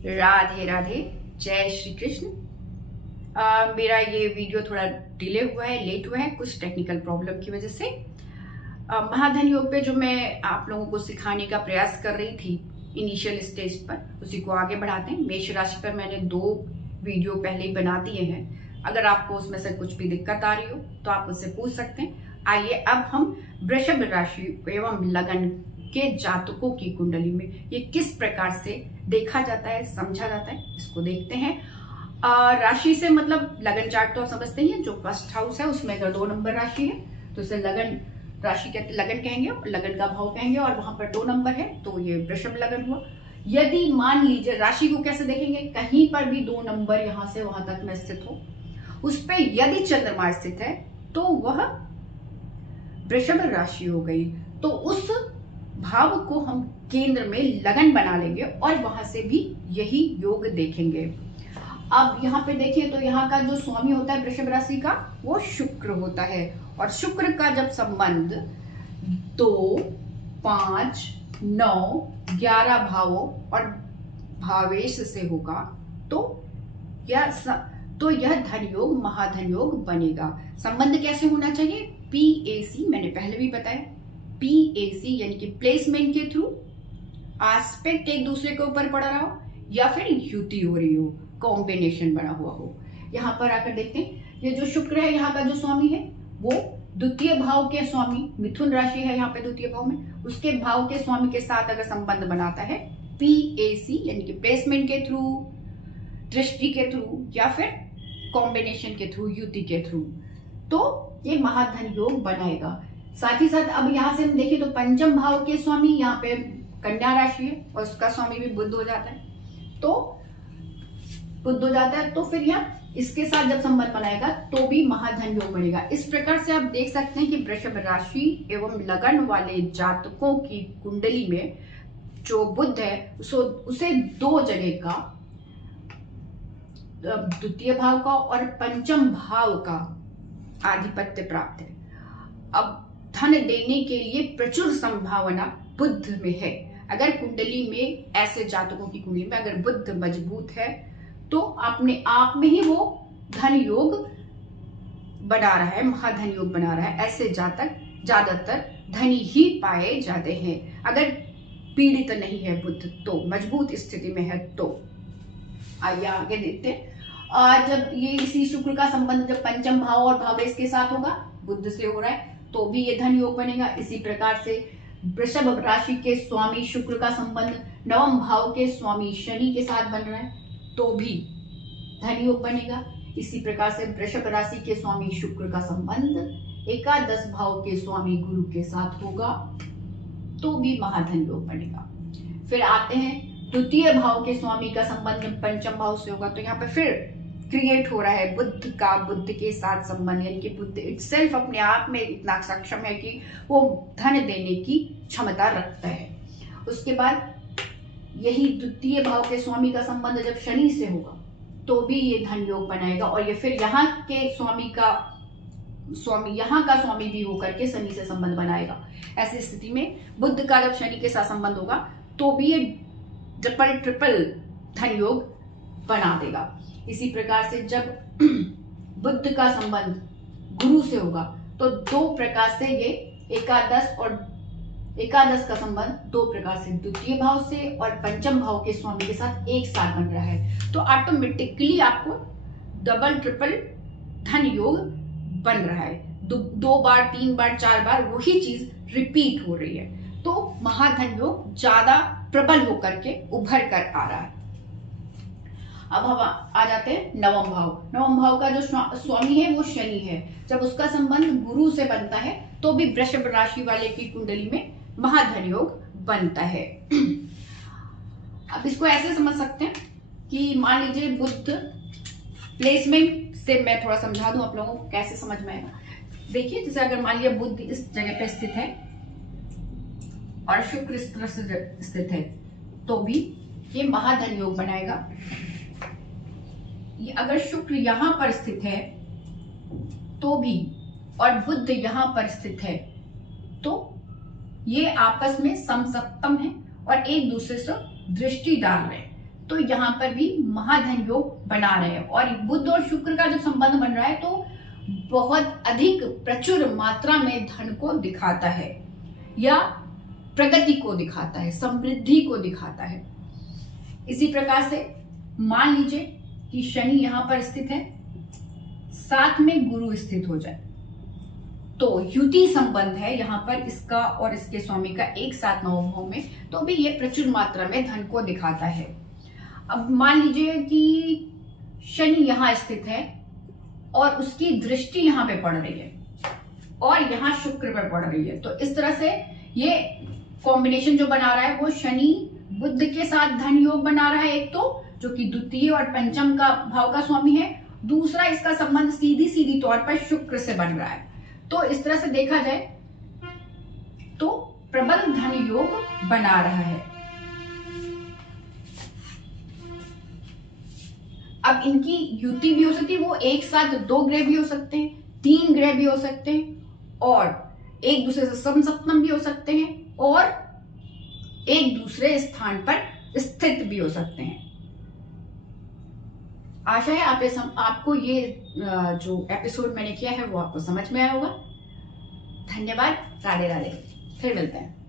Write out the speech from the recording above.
राधे राधे। जय श्री कृष्ण। मेरा ये वीडियो थोड़ा डिले हुआ है, लेट हुआ है, कुछ टेक्निकल प्रॉब्लम की वजह से। महाधन योग पे जो मैं आप लोगों को सिखाने का प्रयास कर रही थी इनिशियल स्टेज पर, उसी को आगे बढ़ाते हैं। मेष राशि पर मैंने 2 वीडियो पहले ही बना दिए हैं। अगर आपको उसमें से कुछ भी दिक्कत आ रही हो तो आप मुझसे पूछ सकते हैं। आइए अब हम वृषभ राशि एवं लगन के जातकों की कुंडली में ये किस प्रकार से देखा जाता है, समझा जाता है, इसको देखते हैं। राशि से मतलब लगन चार्ट तो आप समझते ही हैं, जो फर्स्ट हाउस है उसमें अगर 2 नंबर राशि है तो इसे लगन राशि कहते, लगन कहेंगे और लगन का भाव कहेंगे, और वहां पर 2 नंबर है तो ये वृषभ लगन हुआ। यदि मान लीजिए राशि को कैसे देखेंगे, कहीं पर भी 2 नंबर यहां से वहां तक में स्थित हो, उस पर यदि चंद्रमा स्थित है तो वह वृषभ राशि हो गई। तो उस भाव को हम केंद्र में लगन बना लेंगे और वहां से भी यही योग देखेंगे। अब यहाँ पे देखिए तो यहाँ का जो स्वामी होता है वृषभ राशि का, वो शुक्र होता है। और शुक्र का जब संबंध 2, 5, 9, 11 भावों और भावेश से होगा तो यह धन योग, महाधन योग बनेगा। संबंध कैसे होना चाहिए? PAC, मैंने पहले भी बताया, PAC यानी कि प्लेसमेंट के थ्रू, एस्पेक्ट एक दूसरे के ऊपर पड़ रहा हो, या फिर युति हो रही हो, कॉम्बिनेशन बना हुआ हो। यहाँ पर आकर देखते हैं, ये जो शुक्र है यहाँ का जो स्वामी है वो द्वितीय भाव के स्वामी, मिथुन राशि है यहाँ पे द्वितीय भाव में, उसके भाव के स्वामी के साथ अगर संबंध बनाता है PAC यानी कि प्लेसमेंट के थ्रू, दृष्टि के थ्रू, या फिर कॉम्बिनेशन के थ्रू, युति के थ्रू, तो ये महाधन योग बनाएगा। साथ ही साथ अब यहाँ से हम देखें तो पंचम भाव के स्वामी यहाँ पे कन्या राशि है और उसका स्वामी भी बुध हो जाता है, तो फिर यह इसके साथ जब संबंध बनाएगा तो भी महाधन योग बनेगा। इस प्रकार से आप देख सकते हैं कि वृषभ राशि एवं लगन वाले जातकों की कुंडली में जो बुध है उसे 2 जगह का, द्वितीय भाव का और पंचम भाव का आधिपत्य प्राप्त है। अब धन देने के लिए प्रचुर संभावना बुध में है। अगर कुंडली में ऐसे जातकों की कुंडली में अगर बुध मजबूत है तो अपने आप में ही वो धन योग बना रहा है, महाधन योग बना रहा है। ऐसे जातक ज्यादातर धनी ही पाए जाते हैं। अगर पीड़ित नहीं है बुध, तो मजबूत स्थिति में है तो। आइए आगे देखते हैं। जब ये इसी शुक्र का संबंध जब पंचम भाव और भावेश के साथ होगा, बुध से हो रहा है, तो भी ये धन योग बनेगा। इसी प्रकार से वृषभ राशि के स्वामी शुक्र का संबंध नवम भाव के स्वामी शनि के साथ बन रहा है तो भी धन योग बनेगा। इसी प्रकार से वृषभ राशि के स्वामी शुक्र का संबंध एकादश भाव के स्वामी गुरु के साथ होगा तो भी महाधन योग बनेगा। फिर आते हैं द्वितीय भाव के स्वामी का संबंध पंचम भाव से होगा, तो यहाँ पे फिर क्रिएट हो रहा है बुध का बुध के साथ संबंध, यानी कि बुध इटसेल्फ अपने आप में इतना सक्षम है कि वो धन देने की क्षमता रखता है। उसके बाद यही द्वितीय भाव के स्वामी का संबंध जब शनि से होगा तो भी ये धन योग बनाएगा, और ये फिर यहाँ के यहाँ का स्वामी भी होकर के शनि से संबंध बनाएगा। ऐसी स्थिति में बुध का जब शनि के साथ संबंध होगा तो भी ये ट्रिपल धन योग बना देगा। इसी प्रकार से जब बुध का संबंध गुरु से होगा तो 2 प्रकार से ये एकादश का संबंध 2 प्रकार से द्वितीय भाव से और पंचम भाव के स्वामी के साथ एक साथ बन रहा है, तो ऑटोमेटिकली आपको डबल ट्रिपल धन योग बन रहा है। 2 बार, 3 बार, 4 बार वही चीज रिपीट हो रही है, तो महाधन योग ज्यादा प्रबल होकर के उभर कर आ रहा है। अब हम आ जाते हैं नवम भाव। नवम भाव का जो स्वामी है वो शनि है। जब उसका संबंध गुरु से बनता है तो भी वृषभ राशि वाले की कुंडली में महाधन योग बनता है। अब इसको ऐसे समझ सकते हैं कि मान लीजिए बुध प्लेसमेंट से, मैं थोड़ा समझा दूं आप लोगों को कैसे समझ में आएगा। देखिए जैसे अगर मान लिया बुध इस जगह पे स्थित है और शुक्र इस तरह से स्थित है तो भी ये महाधन योग बनाएगा। ये अगर शुक्र यहां पर स्थित है तो भी, और बुध यहां पर स्थित है तो ये आपस में समसप्तम है और एक दूसरे से दृष्टि डाल रहे हैं, तो यहाँ पर भी महाधन योग बना रहे हैं। और बुध और शुक्र का जब संबंध बन रहा है तो बहुत अधिक प्रचुर मात्रा में धन को दिखाता है या प्रगति को दिखाता है, समृद्धि को दिखाता है। इसी प्रकार से मान लीजिए कि शनि यहां पर स्थित है, साथ में गुरु स्थित हो जाए तो युति संबंध है यहां पर इसका और इसके स्वामी का एक साथ नवम भाव में, तो भी ये प्रचुर मात्रा में धन को दिखाता है। अब मान लीजिए कि शनि यहां स्थित है और उसकी दृष्टि यहां पे पड़ रही है और यहां शुक्र पे पड़ रही है, तो इस तरह से ये कॉम्बिनेशन जो बना रहा है वो शनि बुध के साथ धन योग बना रहा है, एक तो जो कि द्वितीय और पंचम का भाव का स्वामी है, दूसरा इसका संबंध सीधी सीधी तौर पर शुक्र से बन रहा है। तो इस तरह से देखा जाए तो प्रबल धन योग बना रहा है। अब इनकी युति भी हो सकती है, वो एक साथ 2 ग्रह भी हो सकते हैं, 3 ग्रह भी हो सकते हैं और एक दूसरे से समसप्तम भी हो सकते हैं और एक दूसरे स्थान पर स्थित भी हो सकते हैं। आशा है आपको ये जो एपिसोड मैंने किया है वो आपको समझ में आया होगा। धन्यवाद। राधे राधे। फिर मिलते हैं।